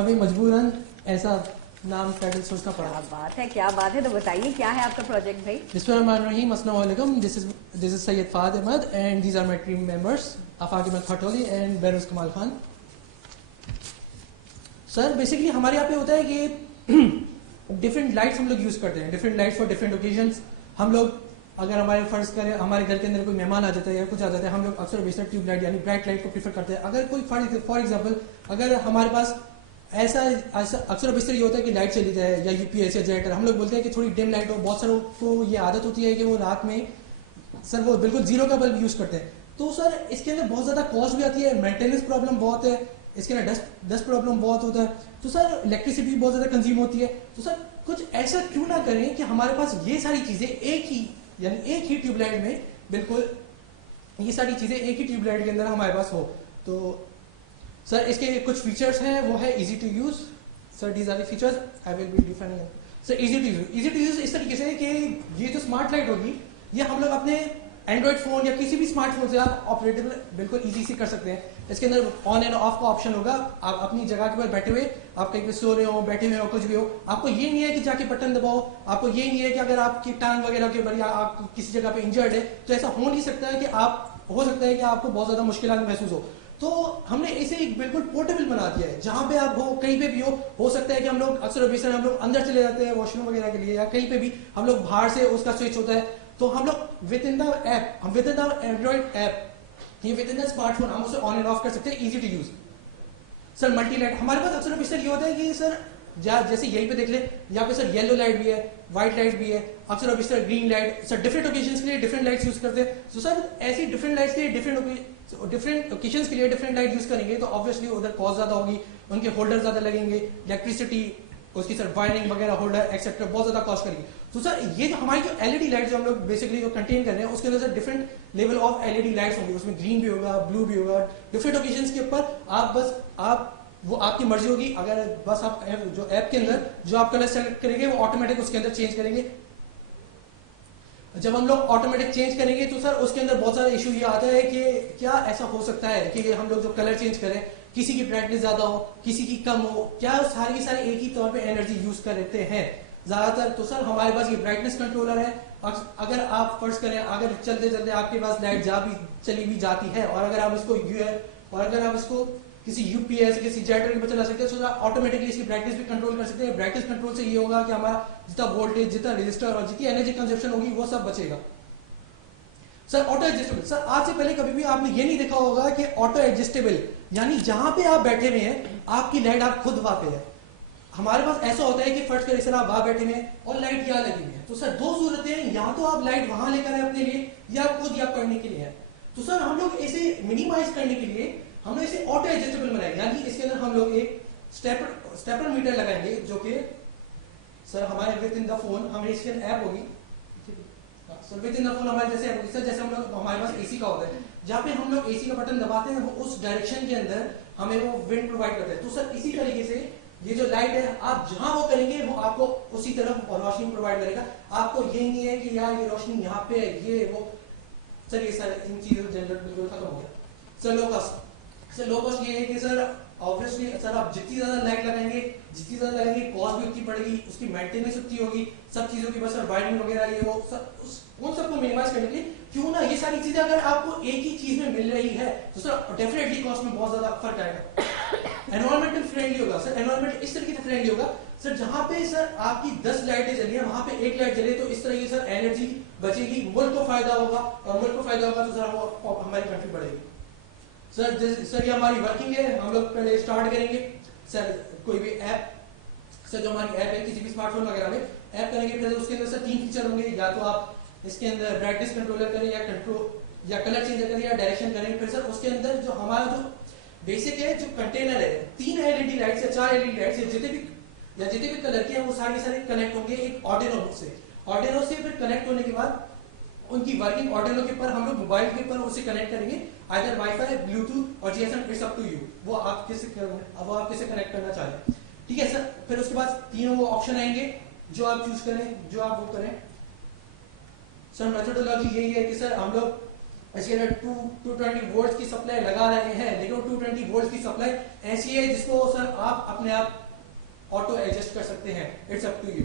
हमें मजबूरन ऐसा नाम टाइटल सोचना पड़ा। क्या बात है, क्या बात है। तो बताइए क्या है आपका प्रोजेक्ट भाई। बिस्मिल्लाहिर्रहमानिर्रहीम, अस्सलाम वालेकुम। This is Syed Fahad Ahmed and these are my team members Afaq Ahmed Khatoli and Beroz Kamal Khan. Sir basically हमारे यहाँ पे होता है कि डिफरेंट लाइट्स हम लोग यूज करते हैं, different lights for different occasions. हम लोग अगर हमारे फर्ज करें हमारे घर के अंदर कोई मेहमान आ जाता है या कुछ आ जाता है, हम लोग अक्सर बेशतर ट्यूब लाइट यानी ब्राइट लाइट को प्रीफर करते हैं। अगर कोई फॉर एग्जांपल अगर हमारे पास ऐसा अक्सर बेशतर ये होता है कि लाइट चली जाए या यूपीएस या जनरेटर, हम लोग बोलते हैं कि थोड़ी डिम लाइट हो। बहुत सारों को ये आदत होती है कि वो रात में सर वो बिल्कुल जीरो का बल्ब यूज करते हैं। तो सर इसके अंदर बहुत ज़्यादा कॉस्ट भी आती है, मेंटेनेंस प्रॉब्लम बहुत है, इसके अंदर डस्ट प्रॉब्लम बहुत होता है। तो सर इलेक्ट्रिसिटी बहुत ज़्यादा कंज्यूम होती है। तो सर कुछ ऐसा क्यों ना करें कि हमारे पास ये सारी चीज़ें एक ही ट्यूबलाइट में बिल्कुल ये सारी चीज़ें एक ही ट्यूबलाइट के अंदर हमारे पास हो। तो सर इसके कुछ फीचर्स हैं, वो है easy to use. Sir these are the features I will be defining. Sir easy to use इस तरीके से कि ये जो स्मार्ट लाइट होगी ये हम लोग अपने एंड्रॉइड फोन या किसी भी स्मार्टफोन से आप ऑपरेटेबल बिल्कुल इजी से कर सकते हैं। इसके अंदर ऑन एंड ऑफ का ऑप्शन होगा। आप अपनी जगह के ऊपर बैठे हुए, आप कहीं पे सो रहे हो, बैठे हुए हो, कुछ भी हो, आपको ये नहीं है कि जाके बटन दबाओ। आपको ये नहीं है कि अगर आपकी टांग वगैरह के ऊपर या आप किसी जगह पे इंजर्ड है तो ऐसा हो नहीं सकता है कि हो सकता है कि आपको बहुत ज्यादा मुश्किल महसूस हो। तो हमने इसे एक बिल्कुल पोर्टेबल बना दिया है। जहां पे आप हो, कहीं पे भी हो सकता है कि हम लोग अक्सर हम लोग अंदर चले जाते हैं वॉशरूम वगैरह के लिए या कहीं पे भी हम लोग बाहर से उसका स्विच होता है, तो हम लोग विद इन द ऐप, हम within the Android app, ये विद इन द स्मार्टफोन हम उसे ऑन एंड ऑफ कर सकते हैं, easy to use. Sir multi light हमारे पास अक्सर ये होता है कि सर जैसे यहीं पे देख ले, यहाँ पे सर येलो लाइट भी है, व्हाइट लाइट भी है, अक्सर green light. Sir different occasions के लिए डिफरेंट लाइट्स यूज करते हैं। तो सर ऐसी डिफरेंट लाइट्स के लिए डिफरेंट ओकेजन्स के लिए डिफरेंट लाइट यूज करेंगे तो ऑब्वियसली उधर कॉस्ट ज्यादा होगी, उनके होल्डर ज्यादा लगेंगे, इलेक्ट्रिसिटी उसकी सर वायरिंग वगैरह होल्डर एक्सेट्रा बहुत ज्यादा कॉस्ट करेगी। तो सर ये जो हमारी जो एलईडी लाइट जो हम लोग बेसिकली जो कंटेन कर रहे हैं उसके अंदर sir different level of LED lights होंगी, उसमें ग्रीन भी होगा, ब्लू भी होगा। डिफरेंट ओकेजन्स के ऊपर आप वो आपकी मर्जी होगी। अगर बस आप जो ऐप के अंदर जो आप कलर सेलेक्ट करेंगे वो ऑटोमेटिक उसके अंदर चेंज करेंगे। जब हम लोग ऑटोमेटिक चेंज करेंगे तो सर उसके अंदर बहुत सारा इशू ये आता है कि क्या ऐसा हो सकता है कि हम लोग जो कलर चेंज करें किसी की ब्राइटनेस ज्यादा हो, किसी की कम हो, क्या सारे के सारे एक ही तौर पे एनर्जी यूज कर लेते हैं ज्यादातर। तो सर हमारे पास ये ब्राइटनेस कंट्रोलर है। अगर आप फर्ज करें अगर चलते चलते आपके पास लाइट चली भी जाती है और अगर आप इसको किसी यूपीएस किसी जनरेटर के ऊपर चला सकते हैं तो ऑटोमेटिकली इसकी ब्राइटनेस भी कंट्रोल कर सकते हैं। ब्राइटनेस कंट्रोल से ये होगा कि हमारा जितना वोल्टेज, जितना रेजिस्टर और जितनी एनर्जी कंजप्शन होगी वो सब बचेगा। सर ऑटो एडजस्टेबल, सर आज से पहले कभी भी आपने ये नहीं देखा होगा कि ऑटो एडजस्टेबल यानी जहां पे आप बैठे हुए हैं आपकी लाइट आप खुद वहां पे है। हमारे पास ऐसा होता है कि फर्ज करें सर आप वहां बैठे हुए हैं और लाइट यहाँ लगी हुई है, तो सर दो सूरतें हैं, या तो आप लाइट वहां लेकर आए अपने लिए या खुद या पढ़ने के लिए है। तो सर हम लोग इसे मिनिमाइज करने के लिए हमने इसे ऑटो एडजस्टेबल बनाया, यानी इसके अंदर हम लोग एक स्टेपर मीटर लगाएंगे जो कि सर हमारे विद इन द फोन हमें इसके ऐप होगी। Sir with in the phone हमारे जैसे हम लोग हमारे पास एसी का होता है, जहाँ पे हम लोग एसी का बटन दबाते हैं वो उस डायरेक्शन के अंदर हमें वो विंड प्रोवाइड करता है। तो सर इसी तरीके से ये जो लाइट है आप जहां वो करेंगे वो आपको उसी तरफ रोशनी प्रोवाइड करेगा। आपको ये नहीं है कि यार ये रोशनी यहाँ पे है ये वो। सर ये सर इन चीजों का झंझट बिल्कुल खत्म हो गया। सर लो कॉस्ट ये है कि सर ऑब्वियसली सर आप जितनी ज्यादा लाइट लगाएंगे कॉस्ट भी उतनी पड़ेगी, उसकी मेंटेनेंस उतनी होगी, सब चीजों की बस सर वायरिंग वगैरह ये वो उन सबको मिनिमाइज करने के लिए क्यों ना ये सारी चीजें अगर आपको एक ही चीज में मिल रही है तो सर डेफिनेटली कॉस्ट में बहुत ज्यादा फर्क आएगा। एनवायरमेंटल फ्रेंडली होगा सर, एनवायरमेंट इस तरीके से फ्रेंडली होगा सर जहां पे सर आपकी 10 लाइटें जली है वहां पे एक लाइट जले तो इस तरह की सर एनर्जी बचेगी, मुल्क को फायदा होगा और मुल्क को फायदा होगा तो सर वो हमारी कंट्री बढ़ेगी। सर ये हमारी वर्किंग है, हम लोग पहले स्टार्ट करेंगे। सर कोई भी ऐप, सर जो हमारी ऐप है किसी भी स्मार्टफोन वगैरह में ऐप करेंगे फिर उसके अंदर सर 3 फीचर होंगे, या तो आप इसके अंदर ब्राइटनेस कंट्रोलर करें या कलर चेंजर करें या डायरेक्शन करें। फिर सर उसके अंदर जो हमारा जो बेसिक है जो कंटेनर है 3 एलईडी लाइट्स या 4 एलईडी लाइट्स जितने भी कलर के हैं वो सारे कनेक्ट होंगे एक ऑर्डिनो से फिर कनेक्ट होने के बाद उनकी वर्किंग ऑर्डिनो के ऊपर हम लोग मोबाइल के ऊपर उसे कनेक्ट करेंगे, आइदर वाईफाई, ब्लूटूथ और GSM, it's up to you, वो आप किसे कनेक्ट करना चाहें। ठीक है सर, फिर उसके बाद तीनों वो ऑप्शन आएंगे जो आप चूज करें, जो आप वो करें। सर मेथोडोलॉजी यही है कि सर हम लोग इसके अंदर 220 वोल्ट की सप्लाई लगा रहे हैं, लेकिन वो 220 वोल्ट की सप्लाई ऐसी है जिसको सर आप अपने आप ऑटो एडजस्ट कर सकते हैं। It's up to you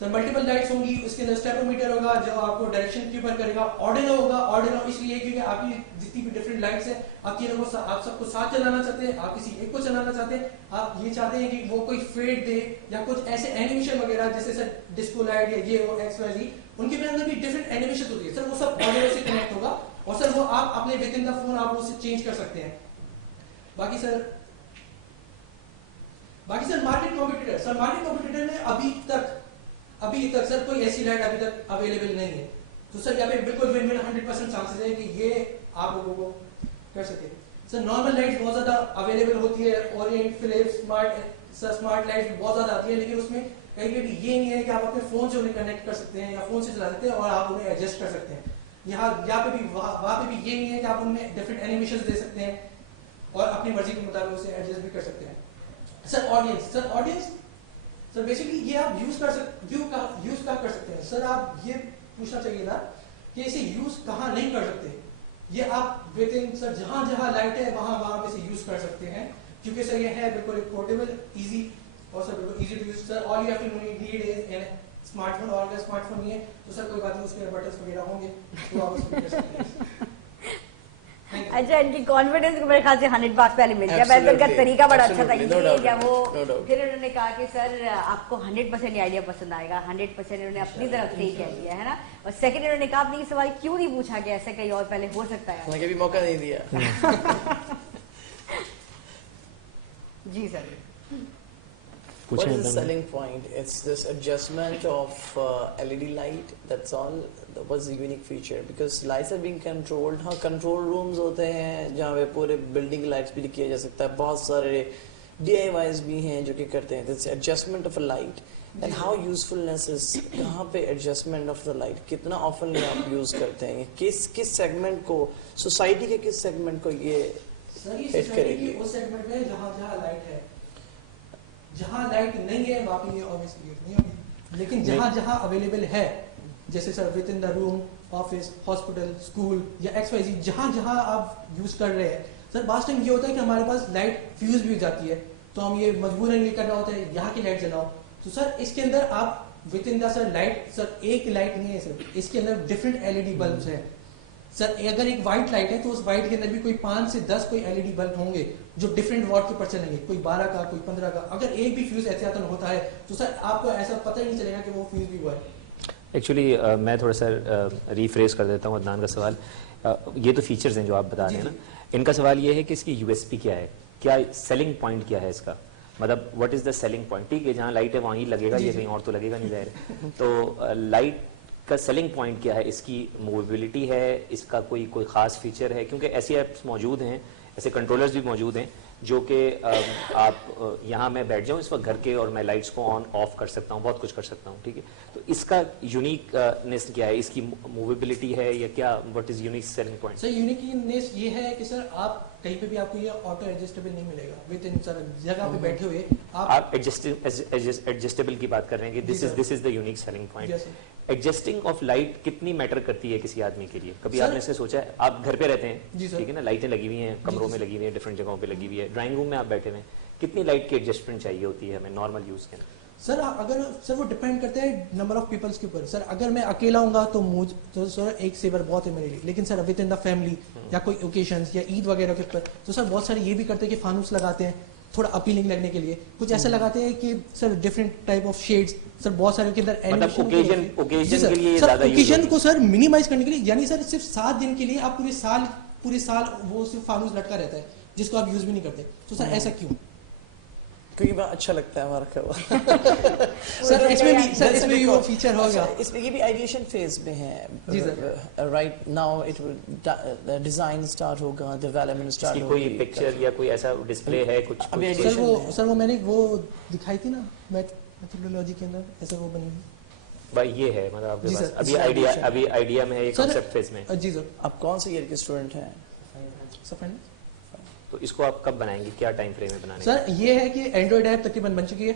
sir. Multiple lights होंगी, उसके अंदर स्टेपोमीटर होगा जो आपको डायरेक्शन कीपर करेगा। ऑर्डिनो होगा, ऑर्डिनो इसलिए क्योंकि आपकी जितनी भी डिफरेंट लाइट्स है आप तीनों को आप सबको साथ चलाना चाहते हैं, आप किसी एक को चलाना चाहते हैं, आप ये चाहते हैं कि वो कोई फेड दे या कुछ ऐसे एनिमेशन वगैरह जैसे सर डिस्को लाइट या ये वो XYZ, उनके अंदर भी डिफरेंट एनिमेशन होती है सर, वो सब ऑर्डिनो से कनेक्ट होगा और सर वो आप अपने विद इन द फोन आप उसे चेंज कर सकते हैं। बाकी सर मार्केट कॉम्पिटिटर में अभी तक सर कोई ऐसी लाइट अभी तक अवेलेबल नहीं है। तो सर यहाँ पे बिल्कुल विन-विन 100% चांसेस है कि ये आप लोगों को कर सके। सर नॉर्मल लाइट्स बहुत ज्यादा अवेलेबल होती है, ओरिएंट, फिलिप्स, स्मार्ट लाइट्स बहुत ज्यादा आती है, लेकिन उसमें कहीं पे भी ये नहीं है कि आप अपने फोन से उन्हें कनेक्ट कर सकते हैं या फोन से चला सकते हैं और आप उन्हें एडजस्ट कर सकते हैं। यहाँ पे भी वहाँ पे भी ये नहीं है कि आप उनमें डिफरेंट एनिमेशन दे सकते हैं और अपनी मर्जी के मुताबिक उसे एडजस्ट भी कर सकते हैं। सर ऑडियंस सर बेसिकली ये आप यूज कहाँ कर सकते हैं सर? आप ये पूछना चाहिए था कि इसे यूज कहाँ नहीं कर सकते। ये आप विद इन सर जहां लाइट है वहां पे इसे यूज कर सकते हैं, क्योंकि सर ये है बिल्कुल एक पोर्टेबल, इजी और सर बिल्कुल easy to use. Sir all you have to need is an smartphone, और अगर स्मार्टफोन नहीं है तो सर कोई बात नहीं, उसके बटन्स वगैरह होंगे तो आप उसको कर सकते हैं। अच्छा, इनकी कॉन्फिडेंस को मेरे ख्याल से 100 पास पहले मिल गया। वैसे उनका तरीका बड़ा अच्छा था, इसलिए जब वो फिर उन्होंने कहा कि सर आपको 100% आइडिया पसंद आएगा, 100% उन्होंने अपनी तरफ से ही कह दिया है ना। और सेकंड उन्होंने कहा आपने ये सवाल क्यों नहीं पूछा कि ऐसा कहीं और पहले हो सकता है? उन्हें कभी मौका नहीं दिया। जी sir. What is the selling point? It's this adjustment of LED light. That's all. What's the unique feature? Because lights are being controlled. हाँ, control rooms होते हैं जहाँ पे पूरे building lights भी किया जा सकता है. बहुत सारे DIYs भी हैं जो कि करते हैं. This adjustment of a light. And how usefulness is? कहाँ पे adjustment of the light? कितना often आप use करते हैं? किस segment को, society के किस segment को ये hit करेगी? उस segment में जहाँ लाइट है, जहां लाइट नहीं है वहां पे ये ऑब्वियसली नहीं होगी, लेकिन जहां अवेलेबल है, जैसे sir with in the room, office, hospital, school या XYZ, जहां आप यूज कर रहे हैं सर, बास टाइम ये होता है कि हमारे पास लाइट फ्यूज भी हो जाती है, तो हम ये मजबूरन ये करना होता है यहाँ की लाइट जलाओ। तो सर इसके अंदर आप with in the sir light, sir एक लाइट नहीं है सर, इसके अंदर डिफरेंट LED बल्ब है सर। अगर एक व्हाइट लाइट है तो उस व्हाइट के अंदर भी कोई 5 से 10 कोई LED बल्ब होंगे जो डिफरेंट वॉट के ऊपर चलेंगे, कोई 12 का, कोई 15 का। अगर एक भी फ्यूज एहतियातन होता है तो सर आपको ऐसा पता ही नहीं चलेगा कि वो फ्यूज भी हुआ है। एक्चुअली मैं थोड़ा सा रीफ्रेज कर देता हूँ अदनान का सवाल। ये तो फीचर्स हैं जो आप बता रहे हैं ना, इनका सवाल ये है कि इसकी USP क्या है, क्या सेलिंग पॉइंट क्या है इसका, मतलब what is the selling point? ठीक है, जहाँ लाइट है वहीं लगेगा, ये कहीं और तो लगेगा नहीं जाहिर। तो लाइट का सेलिंग पॉइंट क्या है? इसकी मूवेबिलिटी है, इसका कोई खास फीचर है? क्योंकि ऐसे ऐप्स मौजूद हैं, ऐसे कंट्रोलर्स भी मौजूद हैं जो कि आप यहाँ मैं बैठ जाऊँ इस वक्त घर के और मैं लाइट्स को ऑन ऑफ कर सकता हूँ, बहुत कुछ कर सकता हूँ, ठीक है। तो इसका यूनिकनेस क्या है, इसकी मूवेबिलिटी है या क्या, what is unique selling point? Sir uniqueness ये है कि सर आप कहीं पे भी आपको ये ऑटो एडजस्टेबल नहीं मिलेगा। विद इन सर जगह पे बैठे हुए आप एडजस्टेबल की बात कर रहे हैं कि this is the unique selling point. Adjusting of light कितनी मैटर करती है किसी आदमी के लिए? कभी आपने इससे सोचा है? आप घर पे रहते हैं, ठीक है ना, लाइटें लगी हुई हैं, कमरों में लगी हुई हैं, डिफरेंट जगहों पे लगी हुई है, ड्राइंग रूम में आप बैठे हुए हैं, कितनी लाइट की एडजस्टमेंट चाहिए होती है हमें नॉर्मल यूज के अंदर? सर अगर सर वो डिपेंड करता है नंबर ऑफ पीपल्स के ऊपर। सर अगर मैं अकेला हूँगा तो सर एक सेवर बहुत है मेरे लिए, लेकिन sir with in the family या कोई ओकेशंस या ईद वगैरह के ऊपर तो सर बहुत सारे ये भी करते हैं कि फानूस लगाते हैं थोड़ा अपीलिंग लगने के लिए, कुछ ऐसा लगाते हैं कि sir different type of shades, sir बहुत सारे के अंदर एनिमेशन के लिए ज्यादा ओकेजन को सर मिनिमाइज करने के लिए, यानी सर सिर्फ 7 दिन के लिए आप पूरे साल वो सिर्फ फानूस लटका रहता है जिसको आप यूज भी नहीं करते। तो सर ऐसा क्यों? क्योंकि बहुत अच्छा लगता है हमारा रखा सर इसमें भी वो फीचर होगा। इसमें ये भी आइडिएशन फेज में है जी sir. Right now it will design start होगा, डेवलपमेंट स्टार्ट होगा। कोई पिक्चर या कोई ऐसा डिस्प्ले है कुछ? सर वो मैंने वो दिखाई थी ना मेथोडोलॉजी के अंदर, ऐसा वो बनी हुई भाई ये है, मतलब आपके पास अभी आइडिया में है, ये कांसेप्ट फेज में। जी सर। आप कौन से ईयर के स्टूडेंट हैं? तो इसको आप कब बनाएंगे, क्या टाइम फ्रेम में बनाने? सर ये है कि एंड्रॉइड ऐप तकरीबन बन चुकी है,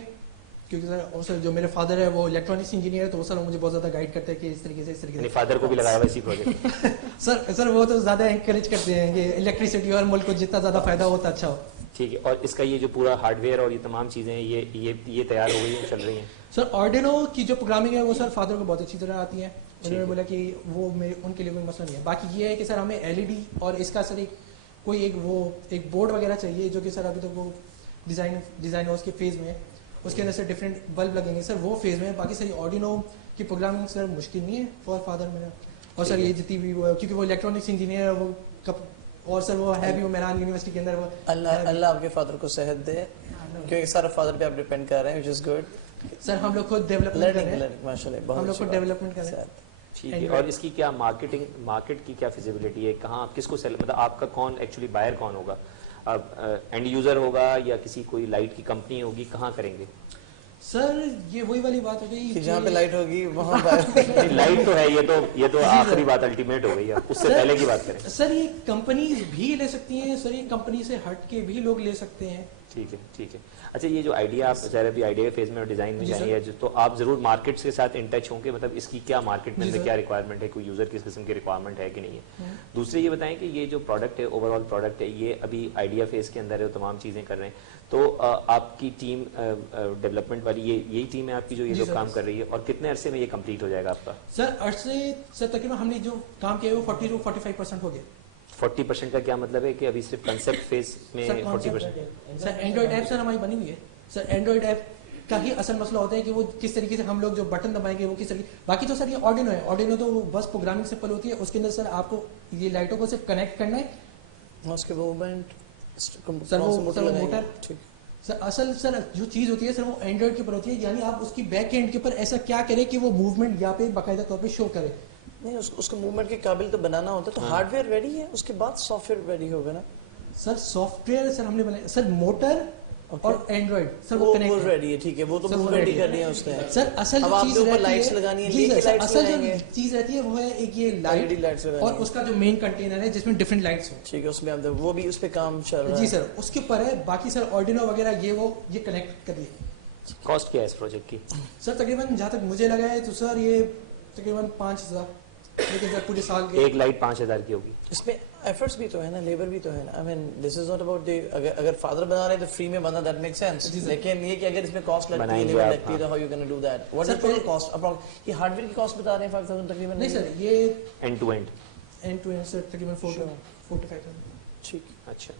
क्योंकि सर और सर जो मेरे फादर है वो इलेक्ट्रॉनिक्स इंजीनियर है, तो वो सर मुझे बहुत ज़्यादा गाइड करते हैं कि इस तरीके से अपने फादर को भी लगाया हुआ इसी प्रोजेक्ट में। सर वो तो ज़्यादा इंकरेज करते हैं कि इलेक्ट्रिसिटी और मुल्क को जितना ज़्यादा फायदा होता अच्छा हो। ठीक है, और इसका ये जो पूरा हार्डवेयर और ये तमाम चीज़ें हैं ये तैयार हो गई हैं, चल रही हैं? सर आर्डिनो की जो प्रोग्रामिंग है वो सर फादर को बहुत अच्छी तरह आती है, उन्होंने बोला कि वो मेरे उनके लिए कोई मसला नहीं है। बाकी ये है कि सर हमें एलईडी और इसका सर एक बोर्ड वगैरह चाहिए जो कि सर अभी तक वो डिज़ाइन उसके फेज़ में है, उसके अंदर सर डिफरेंट बल्ब लगेंगे सर, वो फेज़ में। बाकी सर आर्डिनो की प्रोग्रामिंग सर मुश्किल नहीं है फॉर फादर मेरा। और सर ये जितनी भी वो क्योंकि वो इलेक्ट्रॉनिक्स इंजीनियर है वो और सर वो है भी वो मेरान यूनिवर्सिटी के अंदर वो। अल्लाह आपके फादर को सेहत दे, क्योंकि सारा फादर पे आप डिपेंड कर रहे हैं, व्हिच इज गुड। सर हम लोग खुद डेवलपमेंट कर रहे हैं, माशाल्लाह, हम लोग खुद डेवलपमेंट कर रहे हैं। ठीक है, और इसकी क्या मार्केट की क्या फिजिबिलिटी है, कहाँ आप किसको सेल, मतलब आपका कौन एक्चुअली बायर कौन होगा? अब एंड यूजर होगा या किसी कोई लाइट की कंपनी होगी, कहाँ करेंगे? सर ये वही वाली बात हो गई कि जहाँ पे लाइट होगी वहाँ बायर। लाइट तो है, ये तो आखिरी बात अल्टीमेट हो गई है, उससे पहले की बात करें। सर ये कंपनीज भी ले सकती हैं सर, ये कंपनी से हट के भी लोग ले सकते हैं। ठीक है। अच्छा, ये जो आइडिया आप ज़रा भी आइडिया फेज में और डिज़ाइन में जाएंगे, तो आप ज़रूर मार्केट्स के साथ इन टच होंगे, मतलब इसकी क्या मार्केट में क्या रिक्वायरमेंट है, कोई यूज़र किस किस्म की रिक्वायरमेंट है कि नहीं है। दूसरे ये बताएं कि ये जो प्रोडक्ट है, ओवरऑल प्रोडक्ट है, ये अभी आइडिया फेज के अंदर है, तमाम चीज़ें कर रहे हैं, तो आपकी टीम डेवलपमेंट वाली यही टीम है आपकी जो ये लोग काम कर रही है, और कितने अरसे में ये कंप्लीट हो जाएगा आपका? सर तकरीबन हमने जो काम किया है वो 40 to 45% हो गया। 40% का क्या मतलब है कि अभी सिर्फ कंसेप्ट फेज में 40%? सर एंड्रॉइड ऐप सर हमारी बनी हुई है सर, एंड्रॉइड ऐप का ही असल मसला होता है कि वो किस तरीके से हम लोग जो बटन दबाएंगे वो किस तरीके। बाकी तो सर ये आर्डिनो है, आर्डिनो तो बस प्रोग्रामिंग सिंपल होती है, उसके अंदर सर आपको ये लाइटों को सिर्फ कनेक्ट करना है, उसके मूवमेंट सर वो मोटर। सर असल सर जो चीज़ होती है सर वो एंड्रॉइड के ऊपर होती है, यानी आप उसकी बैक एंड के ऊपर ऐसा क्या करें कि वो मूवमेंट यहाँ पे बाकायदा तौर पे शो करे। नहीं, उसको मूवमेंट के काबिल तो बनाना होता है, तो हार्डवेयर रेडी है, उसके बाद सॉफ्टवेयर रेडी होगा ना। सर सॉफ्टवेयर सर हमने बनाया सर, मोटर और एंड्रॉइड सर वो कनेक्ट रेडी है, ठीक है, वो तो मूवमेंट ही करनी है उसने। सर असल जो चीज रहती लाइट्स है, लगानी है, जी सर, लाइट्स असल जो लगाएंगे, चीज रहती है वो है एक ये लाइट और उसका जो मेन कंटेनर है जिसमें डिफरेंट लाइट्स हो, ठीक है, उसमें आप वो भी उस पे काम चल रहा है। जी सर, उसके ऊपर है। बाकी सर आर्डिनो वगैरह ये कनेक्ट कर दिए। कॉस्ट क्या है इस प्रोजेक्ट की? सर तकरीबन जहाँ तक मुझे लगा है तो सर ये तकरीबन 5,000, लेकिन सर पूरे साल के एक लाइट 5,000 की होगी। इसमें एफर्ट्स भी तो है ना, लेबर भी तो है ना। I mean this is not about अगर फादर बना रहे हैं तो फ्री में बना, दैट मेक सेंस, लेकिन ये कि अगर इसमें कॉस्ट लगती है, लेबर लगती है, तो how you can do that, what is total cost approx? ये हार्डवेयर की कॉस्ट बता रहे हैं 5,000 तकरीबन? नहीं सर, ये एंड टू एंड सर तकरीबन 4,500। ठीक, अच्छा,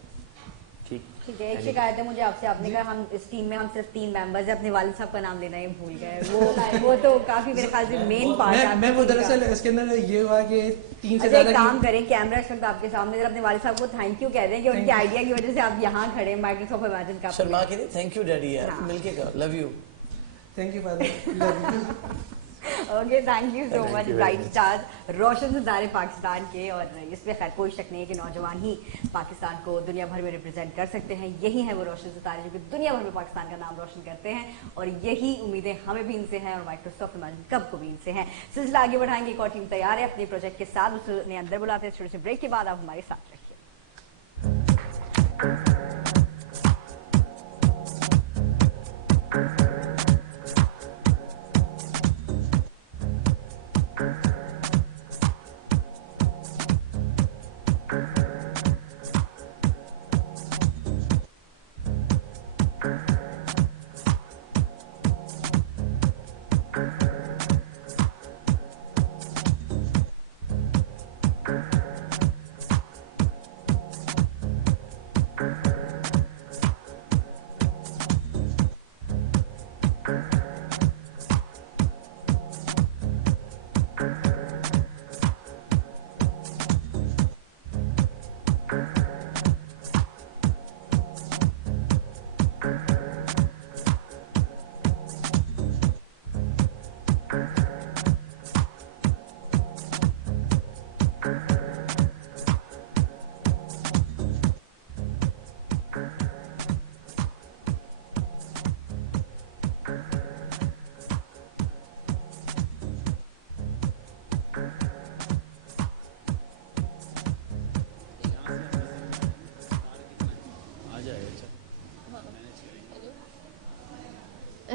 ठीक है। एक शिकायत है मुझे आपसे, आपने कहा हम इस टीम में हम सिर्फ 3 मेंबर्स हैं, अपने वालिद साहब का नाम लेना ही भूल गए। वो तो काफी मेरे ख्याल से मेन पार्ट है। मैं वो दरअसल इसके अंदर ये हुआ कि 3 से अच्छा, ज्यादा एक काम करें, कैमरा इस वक्त आपके सामने, जरा अपने वालिद साहब को थैंक यू कह दें कि उनके आइडिया की वजह से आप यहाँ खड़े माइक्रोसॉफ्ट इमेजिन का। शर्मा के लिए थैंक यू डैडी यार, मिलके का love you. Thank you father. Okay, thank you so much. Bright star, रोशन सितारे पाकिस्तान के, और इसमें खैर कोई शक नहीं है कि नौजवान ही पाकिस्तान को दुनिया भर में रिप्रेजेंट कर सकते हैं। यही है वो रोशन सितारे जो कि दुनिया भर में पाकिस्तान का नाम रोशन करते हैं, और यही उम्मीदें हमें भी इनसे हैं और माइक्रोसॉफ्ट इमेजिन कब को भी इनसे हैं। सिलसिला आगे बढ़ाएंगे, एक और टीम तैयार है अपने प्रोजेक्ट के साथ, उसने अंदर बुलाते हैं। छोटे से ब्रेक के बाद आप हमारे साथ रहिए।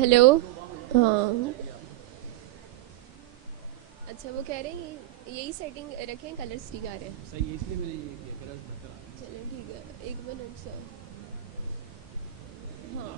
हेलो। हाँ अच्छा, वो कह रहे हैं यही सेटिंग रखें, कलर्स ठीक आ रहे हैं। सही है, इसलिए मैंने ये किया, कलर्स बेहतर आ रहे हैं। चलो ठीक है, 1 मिनट सर। हाँ